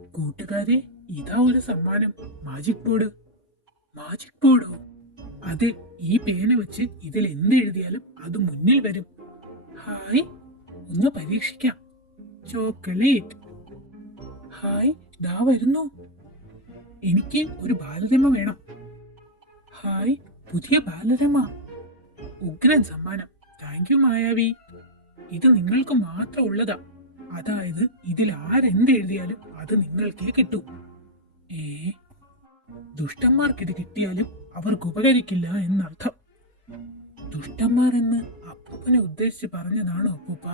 കൂട്ടുകാരെ, ഇതാ ഒരു സമ്മാനം. Magic board. മാജിക് ബോർഡോ? അതെ, ഈ പേന വെച്ച് ഇതിൽ എന്ത് എഴുതിയാലും അത് മുന്നിൽ വരും. ഹായ്, ഒന്ന് പരീക്ഷിക്കാം. ചോക്ലേറ്റ്. ഹായ്, ദാ വരുന്നു. എനിക്ക് ഒരു ബാലരമ വേണം. ഹായ്, പുതിയ ബാലരമ. ഉഗ്രൻ സമ്മാനം. താങ്ക് യു മായാവി. ഇത് നിങ്ങൾക്ക് മാത്രം ഉള്ളതാ. അതായത് ഇതിൽ ആരെന്ത് എഴുതിയാലും അത് നിങ്ങൾക്കേ കിട്ടൂ. ഏ, ദുഷ്ടന്മാർക്ക് ഇത് കിട്ടിയാലും അവർക്ക് ഉപകരിക്കില്ല എന്നർത്ഥം. ദുഷ്ടന്മാർ എന്ന് അപ്പൂപ്പനെ ഉദ്ദേശിച്ച് പറഞ്ഞതാണോ അപ്പൂപ്പ?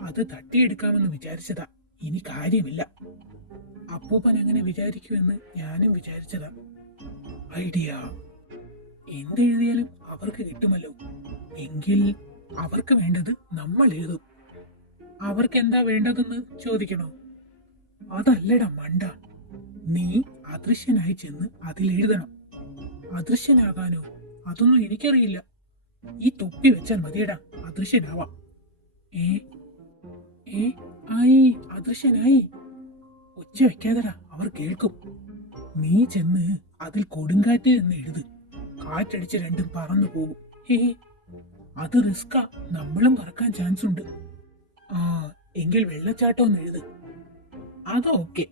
അത് തട്ടിയെടുക്കാമെന്ന് വിചാരിച്ചതാ. ഇനി കാര്യമില്ല. അപ്പൂപ്പൻ അങ്ങനെ വിചാരിക്കുമെന്ന് ഞാനും വിചാരിച്ചതാ. ഐഡിയ. എന്തെഴുതിയാലും അവർക്ക് കിട്ടുമല്ലോ. എങ്കിൽ അവർക്ക് വേണ്ടത് നമ്മൾ എഴുതും. അവർക്ക് എന്താ വേണ്ടതെന്ന് ചോദിക്കണോ? അതല്ലടാ മണ്ട, നീ അദൃശ്യനായി ചെന്ന് അതിൽ എഴുതണം. അദൃശ്യനാകാനോ? അതൊന്നും എനിക്കറിയില്ല. ഈ തൊപ്പി വെച്ചാൽ മതിയടാ, അദൃശ്യനാവാം. ഏ ഏ ആയി, അദൃശ്യനായി. ഒച്ച വെക്കാതെടാ, അവർ കേൾക്കും. നീ ചെന്ന് അതിൽ കൊടുങ്കാറ്റ് എന്ന് എഴുത്. കാറ്റടിച്ച് രണ്ടും പറന്നു പോകും. അത് റിസ്കാ, നമ്മളും പറക്കാൻ ചാൻസ് ഉണ്ട്. ആ, എങ്കിൽ വെള്ളച്ചാട്ടം ഒന്ന് എഴുത്. അതോ ഓക്കെ.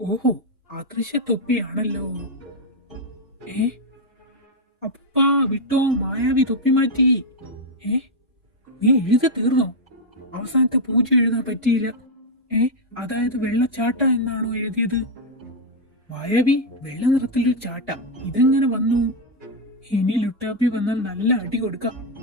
ഓഹോ, അദൃശ്യ തൊപ്പിയാണല്ലോ. ഏ, അപ്പാ വിട്ടോ, മായാവി തൊപ്പി മാറ്റി. ഏ, നീ എഴുതി തീർന്നോ? അവസാനത്തെ പൂജ എഴുതാൻ പറ്റിയില്ല. അതായത് വെള്ളച്ചാട്ട എന്നാണോ എഴുതിയത്? മായാവി, വെള്ള നിറത്തിലൊരു ചാട്ട. ഇതെങ്ങനെ വന്നു? ഇനി ലുട്ടാപ്പി വന്നാൽ നല്ല അടി കൊടുക്കാം.